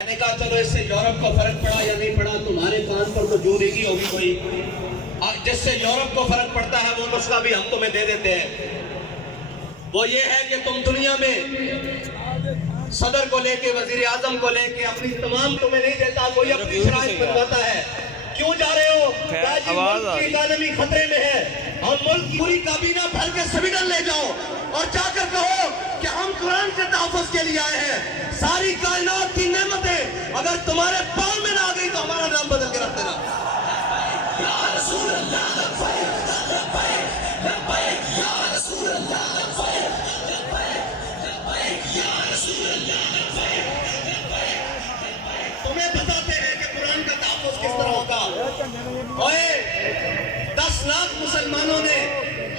میں نے کہا چلو اس سے یورپ کو فرق پڑا یا نہیں پڑا، تمہارے کان پر تو جو ریگی ہوگی کوئی، جس سے یورپ کو فرق پڑتا ہے وہ نسخہ بھی ہم تمہیں دے دیتے ہیں۔ وہ یہ ہے کہ تم دنیا میں صدر کو لے کے، وزیر اعظم کو لے کے اپنی تمام تمہیں نہیں دیتا، کوئی اپنی شرائط بنواتا ہے۔ کیوں جا رہے ہو؟ جی ملک کی اکانومی خطرے میں ہے، اور ملک پوری کابینہ بھر کے سویڈن لے جاؤ اور جا کر کہو کہ ہم قرآن کے تحفظ کے لیے آئے ہیں۔ ساری کائنات کی نعمتیں اگر تمہارے پاؤں میں نہ آ گئی تو ہمارا نام بدل کے رکھ دینا۔ یا رسول اللہ لبیک لبیک لبیک، یا رسول اللہ لبیک لبیک لبیک، یا رسول اللہ لبیک لبیک۔ تمہیں بتاتے ہیں کہ قرآن کا تحفظ کس طرح ہوگا۔ اوئے 10 لاکھ مسلمانوں نے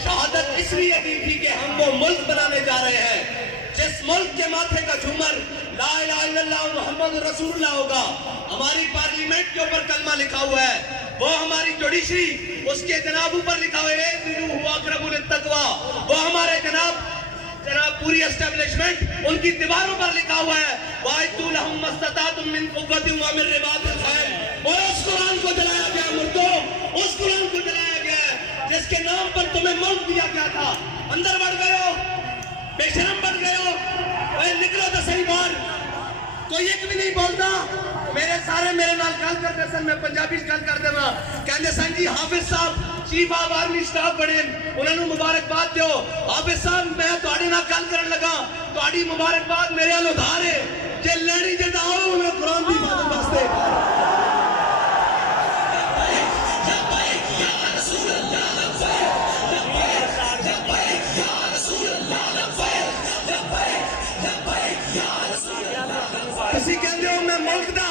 شہادت اس لیے دی تھی کہ ہم وہ ملک بنانے جا رہے ہیں جس ملک کے ماتھے کا جھومر لا الہ الا اللہ محمد رسول اللہ ہوگا۔ ہماری پارلیمنٹ کے اوپر کلمہ لکھا ہوا ہے، وہ ہماری جوڈیشری اس کے جناب اوپر لکھا ہوا ہے اِنَّهُ أَقْرَبُ لِلتَّقْوَىٰ، وہ ہمارے جناب پوری اسٹیبلشمنٹ ان کی دیواروں پر لکھا ہوا ہے وَأَعِدُّوا لَهُم مَّا اسْتَطَعْتُم مِّن قُوَّةٍ وَمِن رِّبَاطِ الْخَيْلِ۔ اور اس قرآن کو جلایا گیا مردوں، اس قرآن کو جلایا گیا ہے جس کے نام پر تمہیں ملک دیا گیا تھا۔ اندر بڑھ گئے ہو، بے شرم بن گئے ہو، اے نکلو تو صحیح باہر۔ کوئی ایک بھی نہیں بولتا۔ میرے سارے میرے نال گل کرتے سن، میں پنجابی گل کر دیواں، کہندے سن جی حافظ صاحب چیف آف آرمی سٹاف بنے، انہاں نوں مبارکباد دیو۔ حافظ صاحب میں تہاڈے نال گل کرن لگا، تہاڈی مبارکباد میرے ال ادھار ہے، جے لینی جے تاں آؤ میں قرآن دی حفاظت واسطے۔ تسی کہندے ہو میں ملک دا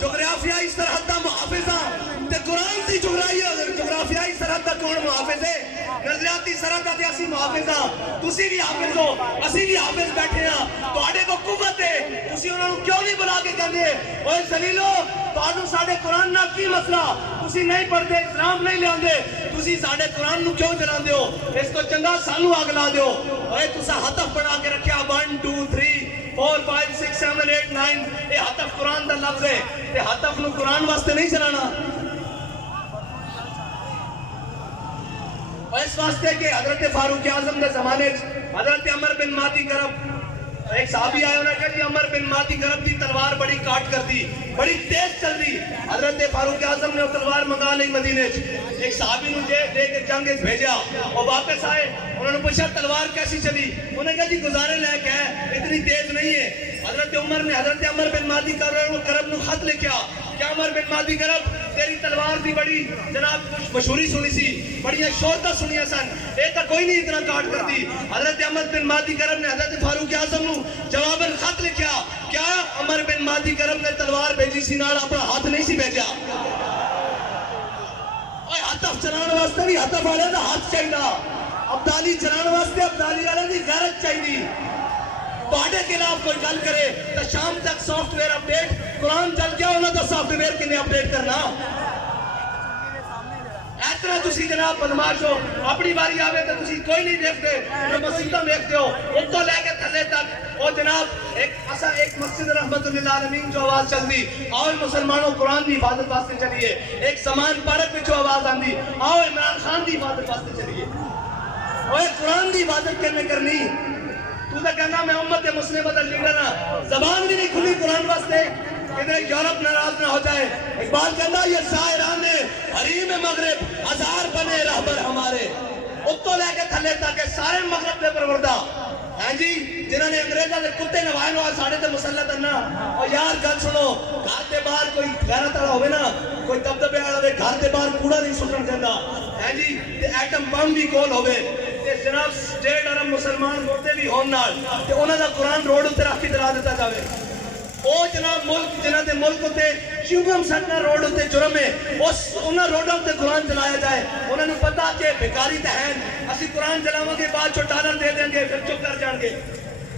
جغرافیائی سرحد دا محافظ ہاں، تے قرآن دی جغرافیائی سرحد دا کون محافظ ہے؟ نظریاتی سرحد دا تے اسی محافظ ہاں، تسی بھی حافظ ہو، اسی بھی حافظ بیٹھے ہاں، تہاڈے کو قوت ہے، تسی انہاں نوں کیوں نہیں بلا کے کہندے اوئے ذلیلو تہانوں ساڈے قرآن نال کی مسئلہ؟ تسی نہیں پڑھدے، اسلام نہیں لیاندے، تسی ساڈے قرآن نوں کیوں جلاندے ہو؟ اس تو چنگا سانوں اگ لا دیو۔ اوئے تساں ہدف بنا کے رکھیا 1 2 3 4 5 6 7 8 9، یہ ہتف قرآن دا لفظ ہے، یہ ہتف نو قرآن واسطے نہیں چلانا۔ اور اس واسطے کہ حضرت فاروق اعظم دے زمانے حضرت عمر بن مادی کرب، ایک صحابی آئے انہوں نے کہا جی عمر بن مادی کرب دی تلوار بڑی کاٹ کر دی، بڑی تیز چل دی۔ حضرت فاروق اعظم نے وہ تلوار منگا لی مدینے، ایک صحابی نے دے کے جنگ بھیجا، اور واپس آئے، انہوں نے پوچھا تلوار کیسی چلی؟ انہوں نے کہا جی گزارے لے کے ہے، اتنی تیز نہیں ہے۔ حضرت عمر نے حضرت عمر بن مادی کرب نے خط لکھا کہ عمر بن مادی کرب تیری تلوار دی بڑی جناب مشہوری سنی سی، بڑی شہرتیں سنیا سن، یہ تو کوئی نہیں اتنا کاٹ کر دی۔ حضرت عمر بن مادی کرب نے حضرت فاروق اعظم نو جواباً خط لکھا، کیا عمر بن مادی کرب نے تلوار بھیجی سی نال اپنا ہاتھ نہیں سی بھیجا؟ ہتف چلان واسطے نہیں ہتف والے دا ہاتھ چاہیے، ابدالی چلان واسطے ابدالی والے دی غیرت چاہیے۔ تہاڈے خلاف کوئی گل کرے تو شام تک سافٹ ویئر اپڈیٹ، قرآن چل گیا انہاں دا سافٹ ویئر کنے اپڈیٹ کرنا؟ ایتنا تسی جناب بدماش ہو، اپنی باری آوے تو تسی کوئی نہیں دیکھتے، جو مسجدہ دیکھتے ہو ان کو لے کے تھلے تک۔ اور جناب ایک مسجد رحمت للعالمین جو آواز چل دی، آؤ مسلمانوں قرآن دی حفاظت واسطے چلیے۔ ایک سامان پارک میں جو آواز آندی، آؤ عمران خان دی حفاظت واسطے چلیے۔ اور قرآن دی حفاظت کرنی، تو تو کہنا میں امت مسلمہ دا لیڈر ہاں، زبان بھی نہیں کھلی قرآن واسطے، کدھر یورپ ناراض نہ ہو جائے۔ اقبال کہنا یہ سائران حریم مغرب ہزار بنے رہبر ہمارے، اتو لے کے تھلے تک سارے مغرب دے پروردہ ہیں جی، جنہوں نے انگریزہ دے کتے نوائے نوائے ساڑھے تے مسلط کرنا۔ اور یار گل سنو، گھر دے باہر کوئی غیرت والا ہوئے نا، کوئی دبدبے والا ہوئے، گھر دے باہر کوڑا نہیں سٹن دینا ہے جی، ایٹم بم بھی کول ہوئے، جناب سٹیٹ عرب مسلمان مردے بھی ہون نال تے انہاں دا قرآن روڈ اتنے رکھ کے دلا دیتا جاوے۔ او جناب ملک جنہاں دے ملک ہوتے چیوگم سٹنا روڈ ہوتے جرم ہے، انہاں روڈوں تے قرآن جلایا جائے۔ انہاں نے پتا کہ بیکاری تے ہیں، اسی قرآن جلاواں گے بعد چو ڈالر دے دیں گے، پھر چپ کر جان گے۔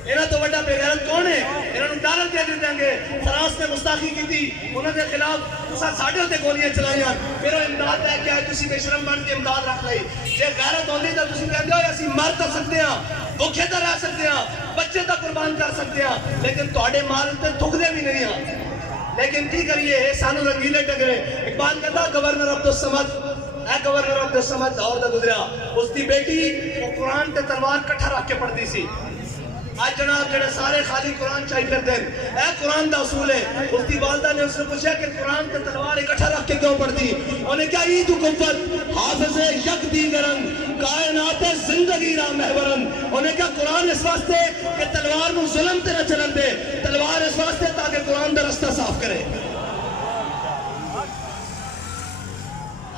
انہاں تو بڑا بے غیرت کون ہے؟ انہاں نے ڈالر دے دیں گے۔ فرانس نے گستاخی کی تھی، انہاں دے خلاف تساں ساڈے تے گولیاں چلائیاں، پھر وہ امداد لے کے آئے، تسی بے شرم بن کے امداد رکھ لئی۔ جے غیرت ہوندی تے تسی کہندے ہو اسی مر کر سکتے ہاں، بھوکے تے رہ سکتے ہاں، بچے تے قربان کر سکتے ہاں، لیکن تہاڈے مال تے تھکدے بھی نہیں ہاں۔ لیکن کی کریے سانو رنگیلے ٹکرے اقبال کہتا گورنر عبدالصمد اے گورنر عبدالصمد لاہور دا گزریا اس دی بیٹی وہ قرآن تے تلوار کٹھا رکھ کے پڑھتی سی آج جناب جڑے سارے خالی قرآن چاہی کر دیں اے قرآن دا اصول ہے اس دی والدہ نے اس نے پوچھا کہ قرآن تے تلوار اکٹھا رکھ کے کیوں پڑھتی انہیں کیا عید قوت حافظ یک دیگرن کائنات زندگی را محورن انہیں کیا قرآن اس واسطے کہ تلوار نو ظلم تے نہ چلن دے تلوار اس واسطے تاکہ قرآن دا رستہ صاف کرے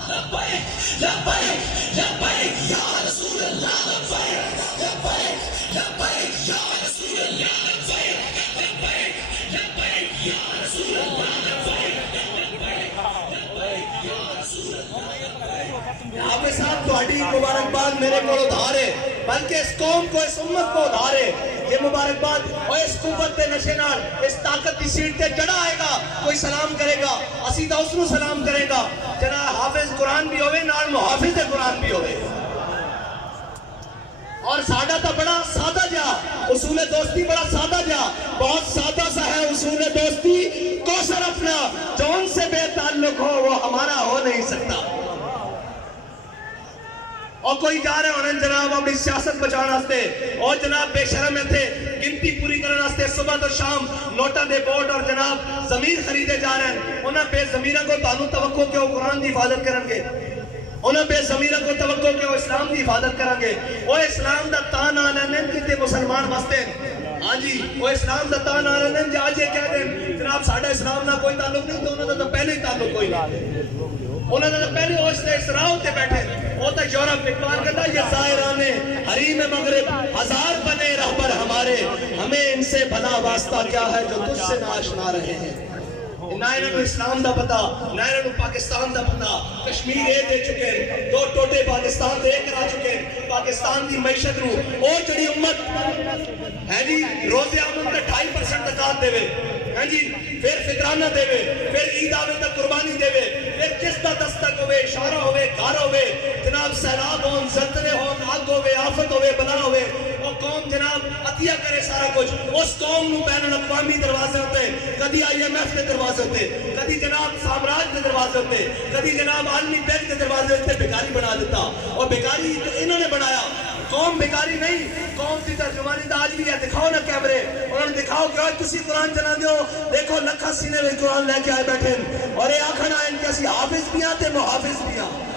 لبیک لبیک لبیک یا رسول اللہ لبیک لبیک لبیک یا رسول اللہ لبیک لبیک لبیک یا رسول اللہ لبیک لبیک لبیک یا رسول اللہ حافظ صاحب تہاڈی مبارکباد میرے کول ادھار ہے بلکہ اس قوم کو اس امت کو ادھار ہے یہ مبارکباد اور اس قوت تے نشے نال اس طاقت کی سیٹ تے جڑا آئے گا کوئی سلام کرے گا اسی دا اس نو سلام کرے گا جناب حافظ قرآن بھی ہوئے نال محافظ قرآن بھی ہوئے اور سادہ تا بڑا سادہ جا اصول دوستی بڑا سادہ جا بہت سادہ سا ہے اصول دوستی کوثر اپنا جو ان سے بے تعلق ہو وہ ہمارا ہو نہیں سکتا اور کوئی جا رہے ہونے جناب اپنی سیاست بچانا ہستے اور جناب بے شرم تھے گنتی پوری کرنا ہستے صبح تو شام نوٹا دے بورڈ اور جناب ضمیر خریدے جا رہے ہیں انہاں بے ضمیرہ کو تانوں توقع کہ وہ قرآن دی حفاظت کرن گے انہاں بے ضمیرہ کو توقع کہ وہ اسلام دی حفاظت کرن گے وہ اسلام دا تان آلنن کتے مسلمان بستے ہیں ہاں جی وہ اسلام دا تان آلنن جا جے کہہ دیں جناب ساڑھا اسلام نہ کوئی تعلق نہیں تو انہوں نے پہلے ہی تعلق کوئی نہیں انہوں نے پہلے وہ اسراء ہوتے بیٹھے وہ تا یورپ اقبال کرتا یہ ظاہران حریم مغرب ہزار بنے رہبر ہمارے ہمیں ان سے بھلا واسطہ کیا ہے جو تجھ سے ناشنا رہے ہیں نہ انہوں اسلام دا پتا نہ انہوں پاکستان دا پتا کشمیر اے دے چکے ہیں دو ٹوٹے پاکستان دے کرا چکے ہیں پاکستان دی معیشت رو او جڑی امت ہے جی روز آمن تے 2.5% زکات دے وے ہے جی پھر فطرانہ دے وے پھر عید آوے تے قربانی دے وے پھر کس دا دستک ہوئے اشارہ ہوئے گھر ہوئے جناب سیلاب ہون زلزلے ہون آگ ہوئے آفت ہوئے بلا ہوئے وہ قوم جناب عطیہ کرے سارا کچھ اس قوم نو بین الاقوامی دروازے ہوتے کدی IMF کے دروازے ہوتے کدی جناب سامراج کے دروازے ہوتے کدی جناب عالمی بینک کے دروازے ہوتے بیکاری بنا دیتا اور بیکاری انہوں نے بنایا قوم بیکاری نہیں قوم کی ترجمانی دا آج بھی ہے دکھاؤ نا کیمرے انہوں نے دکھاؤ کہ آج کسی قرآن جنا دیو دیکھو لکھا سینے میں قرآن لے کے آئے بیٹھے اور یہ آکھنا ان کیسی حافظ بھی آتے محافظ بھی آتے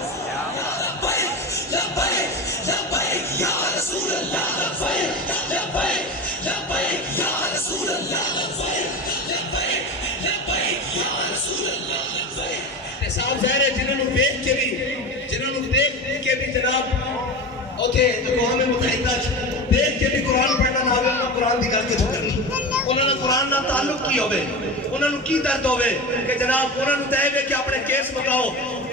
لبیک لبیک لبیک یا رسول اللہ لبیک لبیک لبیک یا رسول اللہ لبیک لبیک لبیک یا رسول اللہ لبیک صاحب ظاہر ہے جنہوں نے دیکھ کے بھی جناب اوکے اقوام متحدہ دیکھ کے بھی قرآن پڑھنا نہ ہوئے انہوں قرآن دی گل کے چھکرنی انہوں نے قرآن نہ تعلق کی ہوئے انہوں نے کی درد ہوئے کہ جناب انہوں نے دے ہوئے کہ اپنے کیس مکاؤ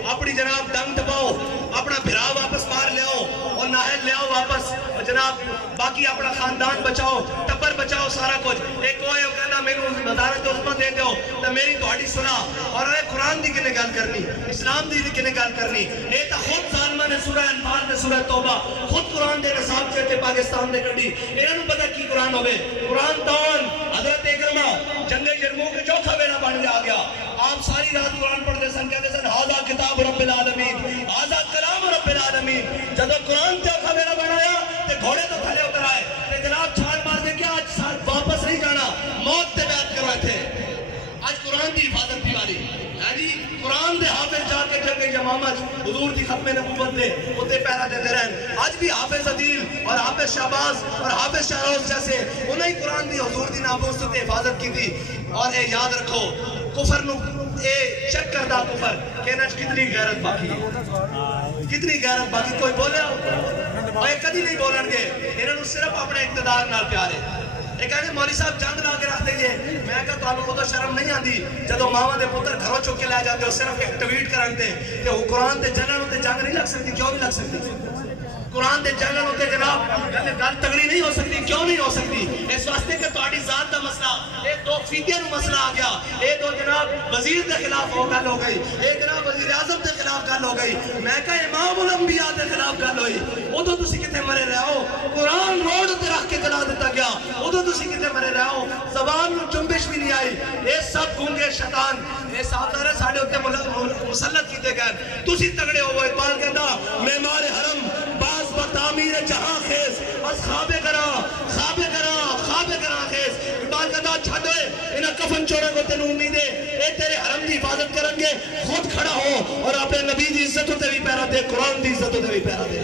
اپنی جناب ڈنگ دباؤ اپنا بھرا واپس مار لے آؤ اور ناہل لے آؤ واپس اور جناب باقی اپنا خاندان بچاؤ ٹبر بچاؤ سارا کچھ ایک کوئی ہو کہنا میں نے مدارت عظمت دے دیو تو میری توڑی سنا اور اے قرآن دی کنے گل کرنی اسلام دی کنے گل کرنی اے تا خود ظالمہ نے سورہ انفال نے سورہ توبہ خود قرآن دے نصاب چہتے پاکستان دے کردی انہوں نے پتا کی قرآن ہوئے قرآن تون حضرت اکرمہ جنگ یرموک کے چوکھا بیڑا بن جا گیا آپ ساری رات قرآن پڑھتے سن کہتے سن ہاذا کتاب رب العالمین ہاذا کلام رب العالمین جدو قرآن چوکھا بیڑا بنایا تے گھوڑے تو تھلے اتر آئے تے جناب چھال مار دے کیا آج ساتھ واپس نہیں جانا موت تے بیعت کروائے تھے آج قرآن دی حفاظت دی باری جی قرآن دے حافظ جا کے جنگ یمامہ حضور دی ختم نبوت دے اتے پیرا دیتے رہن آج بھی حافظ عدیل اور حافظ شہباز اور حافظ شہروز جیسے انہیں قرآن دی حضور دی ناموس تے حفاظت کی تھی اور اے یاد رکھو کفر نو اے چیک کردہ کفر کہنا کتنی غیرت باقی ہے کتنی غیرت باقی کوئی بولے ہو اور یہ کدی نہیں بولن گے انہوں صرف اپنے اقتدار نال پیارے ایک کہنے مولی صاحب جنگ لا کے رکھ دیئے میں کہا تو آنو تو شرم نہیں آن دی جدو ماما دے پتر گھروں چک کے لے جاتے ہو صرف ایک ٹویٹ کرن دے کہ وہ قرآن دے جنہوں تے جنگ نہیں لگ سکتی کیوں نہیں لگ سکتی قرآن دے جنگل ہوتے جناب گل تگڑی نہیں ہو سکتی. کیوں نہیں ہو سکتی؟ اس واسطے کہ تہاڈی ذات دا مسئلہ اے دو فیدیاں نو مسئلہ آ گیا. اے دو جناب وزیر دے خلاف وہ گل ہو گئی, اے جناب وزیر اعظم دے خلاف گل ہو گئی, میں کہا امام الانبیاء دے خلاف گل ہوئی. ادو تسی کتے مرے رہے ہو؟ قرآن روڈ تے رکھ کے جلا دیتا گیا. ادو تسی کتے مرے رہے ہو؟ زبان نو چنبش بھی نہیں آئی. اے سب گونگے شیطان اے ساتھ ساڈے اوتے مسلط کیتے گئے. تسی تگڑے ہو. اقبال کہندا معمار حرم باز بتعمیر جہاں خیز بس خواب کرا خیز. اقبال کہندا چھڈ اوئے انہاں کفن چوڑے کو تینوں امید ہے اے تیرے حرم دی حفاظت کرن گے. خود کھڑا ہو اور اپنے نبی دی عزت تے بھی پیرا دے, قرآن دی عزت تے بھی پیرا دے.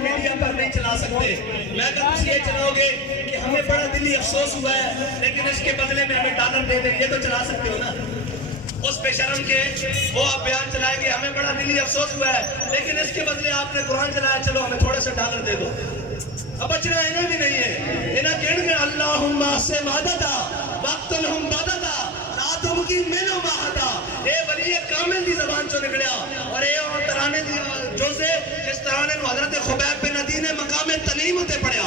میڈیا پر نہیں چلا سکتے. میں کہا تسی یہ چلاؤ گے کہ ہمیں بڑا دلی افسوس ہوا ہے لیکن اس کے بدلے میں ہمیں ڈالر دے دیں, یہ تو چلا سکتے ہو نا. اس بے شرم کے وہ آپ بیان چلائیں گے ہمیں بڑا دلی افسوس ہوا ہے لیکن اس کے بدلے آپ نے قرآن چلایا, چلو ہمیں تھوڑا سا ڈالر دے دو. اب بچنا انہیں بھی نہیں ہے. انہیں کہنے گے اللہم سے مادتا وقت لہم بادتا لا تمکن منو ماہتا. اے ولی کامل دی زبان چو نکڑیا اور اے ترانے دی جو سے جس ترانے نو حضرت خبیب بن عدی نے مقام تنیم ہوتے پڑھیا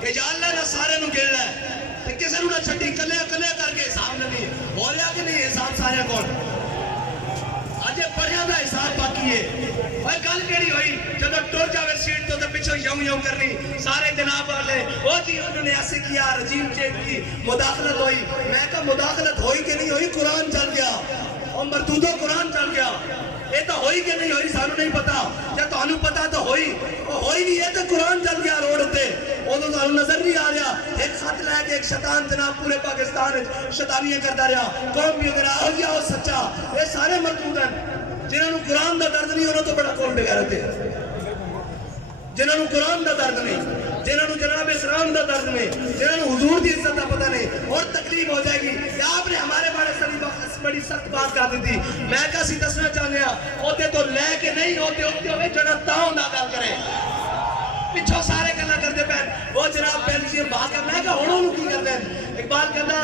کہ یا اللہ نہ سارے نو گھر لے کسے نو نہ چھٹی کلے کر کے حساب نہیں ہو لیا کہ نہیں حساب سارے کون آجے پڑھیا دا حساب باقی ہے. اور گل کیڑی ہوئی جب ٹور جاوے سیٹ تو پچھو یوں کرنی سارے جناب والے وہ جی انہوں نے ایسے کیا رجیم چیک کی مداخلت ہوئی. میں کہا مداخلت ہوئی کہ نہیں ہوئی؟ قرآن چل گیا اور مردودوں قرآن چل گیا. یہ تو ہوئی کہ نہیں ہوئی سانو نہیں پتا. جب تو انہوں پتا تو ہوئی نہیں ہے تو قرآن چل گیا روڈ تے. وہ تو انہوں نظر نہیں آ رہا. ایک خط لے کے ایک شیطان جناب پورے پاکستان شیطانیاں کرتا رہا. قوم بھی اگر آ گیا ہو سچا یہ سارے مردود ہیں. جنہوں نے قرآن دا درد نہیں انہوں تو بڑا قوم بغیرت ہے. جنہوں نے قرآن دا درد نہیں, جنہوں نے جناب اسلام دا درد نہیں, جنہوں نے حضور دی عزت دا پتہ نہیں. اور تکلیف ہو جائے گی کہ آپ نے ہمارے بارے بڑی سخت بات کر دی تھی. میں کسی دسنا چاہنے ہوتے تو لے کے نہیں ہوتے ہوئے جنہ تاؤں نہ گل کرے پچھو سارے گلہ کرتے پہن وہ جناب بیلجیم بات کر. میں کہا ہونوں نو کی کر دیں. اقبال کہندا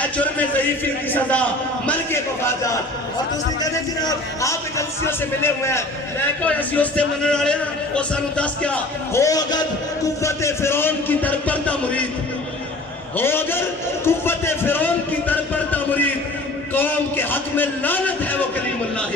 اے جرم ضعیفی کی سزا مر کے مفاجات. اور دوسری کہتے جناب آپ ایک علیسیوں سے ملے ہوئے ہیں. میں کہا ایسی اس سے منر آ رہے ہیں وہ سانو دس کیا ہو اگر قوت فرعون کی در پردہ مرید ہو اگر قوت فرعون کی در پردہ مرید قوم کے حق میں لعنت ہے وہ کلیم اللہ.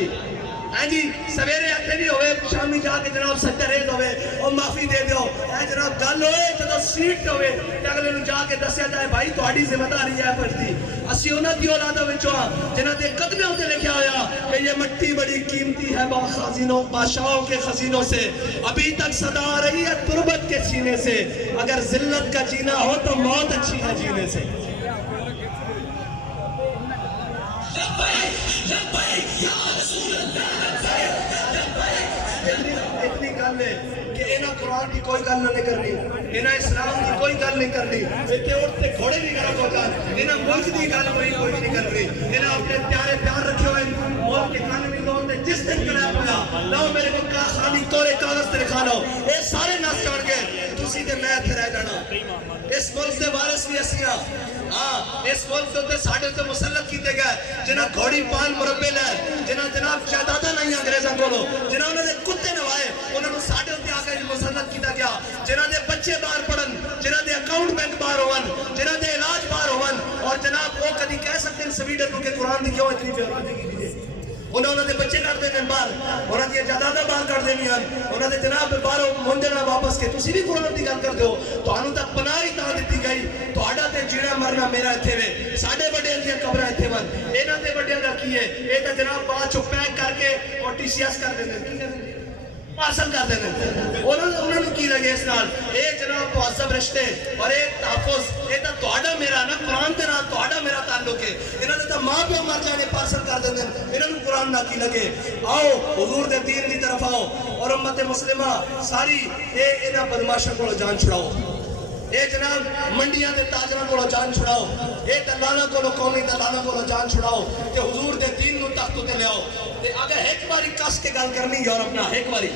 جی سویرے ہتھے بھی ہوئے شامی جا کے جناب سجدہ ریز ہوئے اور معافی دے دیو. اے جناب گل ہوئے جدو سیٹ ہوئے کہ اگلے نو جا کے دسیا جائے بھائی تہاڈی ذمہ داری ہے پڑھتی. اسی انہاں دی اولاداں وچوں جنہاں دے قدموں تے لکھیا ہویا کہ یہ مٹی بڑی قیمتی ہے خزینوں بادشاہوں کے خزینوں سے ابھی تک صدا آ رہی ہے تربت کے سینے سے. اگر ذلت کا جینا ہو تو موت اچھی ہے جینے سے. اتنی گل ہے کہ انہاں قرآن کی کوئی گل نہیں کرنی, انہاں اسلام کی کوئی گل نہیں کرنی. اتنے اٹھتے گھوڑے بھی گرم ہو جان. انہاں ملک کی گل کوئی نہیں کرنی. انہاں اپنے پیارے پیار رکھے ہوئے ملک کے کھانے بھی لوگ جس دن کلیپ ہویا لاؤ میرے کو کہا خالی تورے کاغذ تے لکھا لو. یہ سارے ناس چڑھ گئے تسی تے میں اتنے رہ جانا. اس ملک دے وارث بھی اسیاں اس ملک تے ساڈے تے مسلط کیتے گئے جنہاں گھوڑی پال مربے لے جنہاں جناب جائیداداں نہیں انگریزاں کولو جنہاں انہاں دے کتے نوائے انہاں نوں ساڈے تے آ کے مسلط کیتا گیا. جنہاں دے بچے باہر پڑھن جنہاں دے اکاؤنٹ بینک باہر ہون جنہاں دے علاج باہر ہون اور جناب وہ کدی کہہ سکتے ہیں سویڈن کو کہ قرآن دی کیوں اتنی بےعزتی کی دی ہے. انہوں نے بچے کر دینے باہر انہوں نے جائیداداں باہر کر دینی ہیں انہوں نے جناب باہر منجنا واپس کے تسی بھی قرآن دی گل کر دیو تو انہوں تک پناہ ہی تاں دیتی گئی. تو آڈا تے جینا مرنا میرا اتھے وے ساڑھے بڑے اندیاں قبرہ اتھے ون اینا تے بڑے اندیاں کیے اے تا جناب بات چھو پیک کر کے اور ٹی سی ایس کر دینے پارسل کر دینے. انہوں نے کی لگے اس نال اے جناب معذب رشتے اور اے تحفظ اے تا توڑا میرا نا قرآن تے نا توڑا میرا تعلق ہے. انہوں نے تا ماں پہ مر جانے پارسل کر دینے انہوں نے قرآن نہ کی لگے. آؤ حضور دے دین دی طرف آؤ اور امت مسلمہ ساری اے انہاں بدماشوں کو جان چھڑاؤ. اے جناب منڈیاں دے تاجروں کو جان چھڑاؤ. اے دلالہ کو قومی دلالہ کو جان چھڑاؤ کہ حضور دے دین نو تخت تے لے آؤ. تے اگر ایک باری کس کے گل کرنی یورپ نہ ایک باری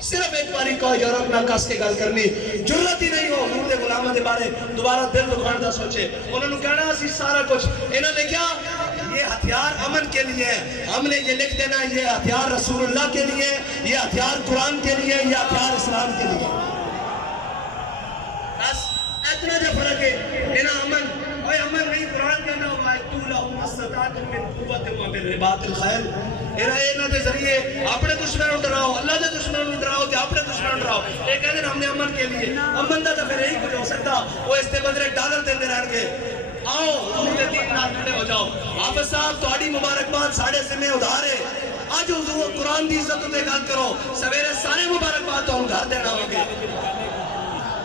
صرف ایک باری کہو یورپ نہ کس کے گل کرنی جرت ہی نہیں ہو حضور دے غلاموں دے بارے دوبارہ دل دکھان دا سوچے انہوں نے کہنا اسی سارا کچھ انہوں نے کیا یہ ہتھیار امن کے لیے ہے ہم نے یہ لکھ دینا یہ ہتھیار رسول اللہ کے لیے یہ ہتھیار قرآن کے لیے یہ ہتھیار اسلام کے لیے بس اتنا جو فرق ہے انہاں امن اوہ امن نہیں قرآن کہنا وَاَتُّوا لَهُمْ مَسْتَطَعْتُم مِّن قُوَّةٍ وَمِن رِّبَاطِ الْخَيْلِ انہاں دے ذریعے اپنے دشمنوں ڈراؤ اللہ دے دشمنوں ڈراؤ تے اپنے دشمنوں ڈراؤ یہ کہتے ہیں ہم نے امن کے لیے امن دا تو پھر یہی کچھ ہو سکتا وہ اس دے بدلے ڈالر دیندے رہن گے آؤ حضور دے دین نال کھڑے ہو جاؤ حافظ صاحب تہاڈی مبارکباد ساڈے ذمہ ادھار ہے اج حضور قرآن دی عزت تے گل کرو سویرے سارے مبارکباد تہاڈوں گھر دینا ہوگے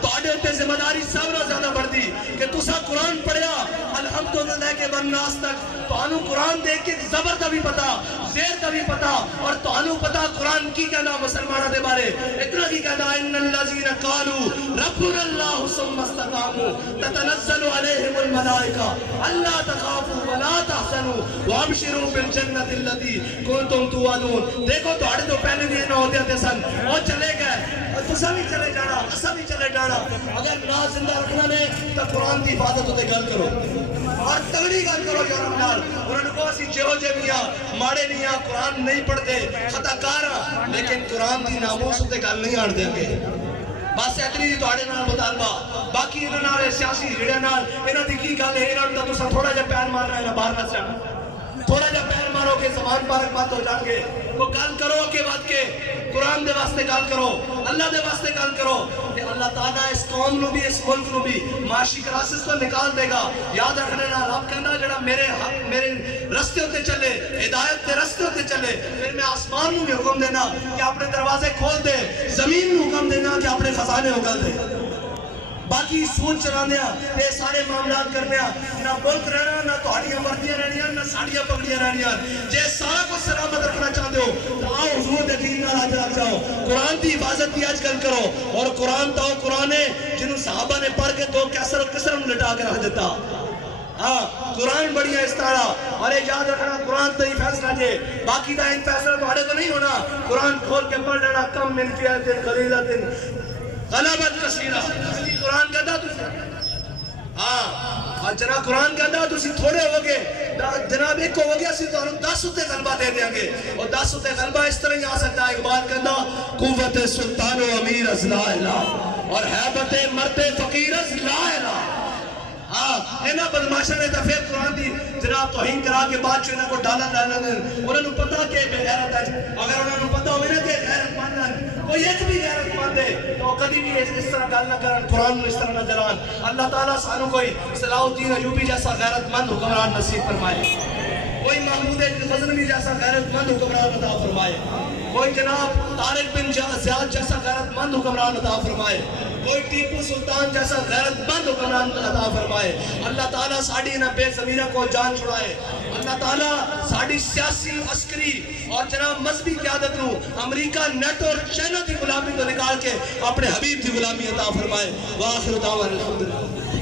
تہاڈے تے ذمہ داری سب نال زیادہ بڑھدی کہ تساں قرآن پڑھیا الحمدللہ کے والناس تک تہانوں قرآن دیکھ کے زبر دا بھی پتا زیر دا بھی پتا اور تہانوں پتا قرآن کی کہنا مسلمانہ دے بارے اتنا کی کہنا ان الذین قالوا ربنا اللہ ثم استقاموا تتنزل علیہم الملائکہ الا تخافوا ولا تحزنوا وابشروا بالجنۃ التي کنتم توعدون دیکھو تہاڈے تو پہلے بھی نہ ہوتے تھے سن وہ چلے گئے اور تساں بھی چلے جانا اساں بھی چلے جانا اگر نہ زندہ رکھنا نے تو قرآن دی حفاظت تے گل کرو اور تگڑی گل کرو یارم نال انہوں نے کہا اسی جہو جے میاں ماڑے میاں قرآن نہیں پڑھتے خطا کارا لیکن قرآن دی ناموس تے گل نہیں آن دیں گے بس اتنی جی تہاڈے نال مطالبہ باقی انہاں نال سیاسی جڑے نال انہاں دی کی گل ہے انہاں تے تساں تھوڑا جہا پیر مارنا ہے باہر نہ جانا تھوڑا جہا پیر مارو گے زبان پارک بات ہو جان گے وہ گل کرو کہ بات کے قرآن دے واسطے گل کرو اللہ دے واسطے گل کرو کہ اللہ تعالیٰ اس قوم نو بھی اس ملک نو بھی معاشی کراسس تو نکال دے گا یاد رکھنے نال رب کہنا جڑا میرے رستے ہوتے چلے ہدایت دے رستے ہوتے چلے پھر میں آسمان نو بھی حکم دینا کہ اپنے دروازے کھول دے زمین نو حکم دینا کہ اپنے خزانے اگل دے باقی سوچ چلانے تے سارے معاملات کرنے نہ ملک رہنا نہ تہاڈیاں وردیاں رہنیاں نہ ساڑیاں پگڑیاں رہنیاں جے سارا کچھ سلامت رکھنا چاہتے ہو تو آؤ حضور دے دین نال اج لگ جاؤ قرآن دی حفاظت دی اج کل کرو اور قرآن تو قرآن ہے جنہوں صحابہ نے پڑھ کے دو کسر لٹا کے رکھ دیتا ہاں قرآن بڑی ہے اس طرح اور یاد رکھنا قرآن تو ہی فیصلہ جے باقی دا ان فیصلہ تہاڈے تو نہیں ہونا قرآن کھول کے پڑھ لینا کم من فیئۃ قلیلۃ غلبت کثیرہ قرآن کہتا تسی ہاں جناب قرآن کہتا تسی تھوڑے ہوگے جناب ایک ہوگے اسی تو 10 اتے غلبہ دے دیں گے اور 10 اتے غلبہ اس طرح ہی آ سکتا ہے اقبال کہتا قوت سلطان و امیر از لا الہ اور حیبت مرد فقیر از لا الہ ہاں اینا بدماشا نے تا پھر قرآن دی جناب توہین کرا کے بعد جو انہوں کو ڈالا انہوں نے پتا کہ بے غیرت ہے اگر انہوں نے پتا ہوئے نا کہ غیرت مند ہے کوئی ایک بھی غیرت مند ہے تو کبھی بھی اس طرح گل نہ کرن قرآن میں اس طرح نہ جلان اللہ تعالیٰ سانو کوئی صلاح الدین ایوبی جیسا غیرت مند حکمران نصیب فرمائے کوئی محمود غزنوی جیسا غیرت مند حکمران عطا فرمائے کوئی جناب طارق بن زیاد جیسا غیرت مند حکمران عطا فرمائے کوئی ٹیپو سلطان جیسا غیرت مند حکمران عطا فرمائے اللہ تعالیٰ ساڑی نہ بے زمینہ کو جان چھڑائے اللہ تعالیٰ ساڑی سیاسی عسکری اور جناب مذہبی قیادت نو امریکہ نیٹ اور چائنا کی غلامی کو نکال کے اپنے حبیب کی غلامی عطا فرمائے وآخر دعوانا الحمدللہ